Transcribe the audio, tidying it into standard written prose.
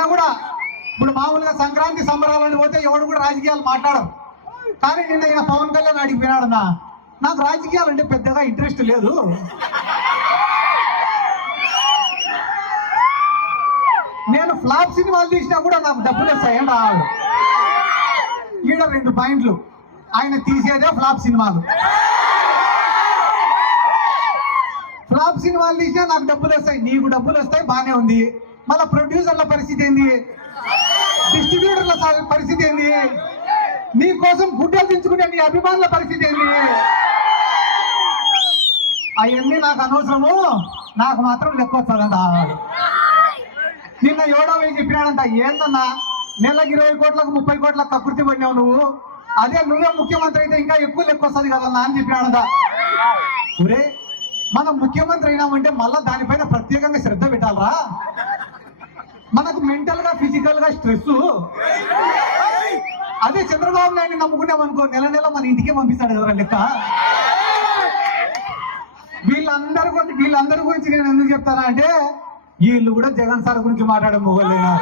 నిన్న కూడా ఇప్పుడు మామూలుగా సంక్రాంతి సంబరాలని పోతే ఎవడు కూడా రాజకీయాలు మాట్లాడరు. కానీ నిన్న ఈయన పవన్ కళ్యాణ్ అడిగి వినాడన్నా, నాకు రాజకీయాలు అంటే పెద్దగా ఇంట్రెస్ట్ లేదు, నేను ఫ్లాప్ సినిమాలు తీసినా కూడా నాకు డబ్బులు వస్తాయండి ఆవిడ. ఈడ 2 పాయింట్లు, ఆయన తీసేదే ఫ్లాప్ సినిమాలు. ఫ్లాప్ సినిమాలు తీసినా నాకు డబ్బులు వస్తాయి, నీకు డబ్బులు వస్తాయి, బానే ఉంది. మళ్ళీ ప్రొడ్యూసర్ల పరిస్థితి ఏంది, డిస్ట్రిబ్యూటర్ల పరిస్థితి ఏంది, నీ కోసం గుడ్డలు దించుకునే నీ అభిమానుల పరిస్థితి ఏంది? అవన్నీ నాకు అనవసరము, నాకు మాత్రం లెక్క వస్తుందంట. నిన్న ఎవడో చెప్పినాడంట, ఏందన్నా నెలకు 20 కోట్లకు 30 కోట్లకు కకృతి పడినావు నువ్వు, అదే నువ్వే ముఖ్యమంత్రి అయితే ఇంకా ఎక్కువ లెక్క వస్తుంది కదన్నా అని చెప్పినాడంట. ఒరే, మనం ముఖ్యమంత్రి అయినామంటే మళ్ళా దానిపైన ప్రత్యేకంగా శ్రద్ధ పెట్టాలరా. మనకు మెంటల్ గా ఫిజికల్ గా స్ట్రెస్. అదే చంద్రబాబు నాయుడు నమ్ముకున్నామనుకో, నెల నెల మన ఇంటికే పంపిస్తాడు కదా లెక్క. వీళ్ళందరి గురించి నేను ఎందుకు చెప్తానా అంటే, వీళ్ళు కూడా జగన్ సార్ గురించి మాట్లాడే మొగలేనా.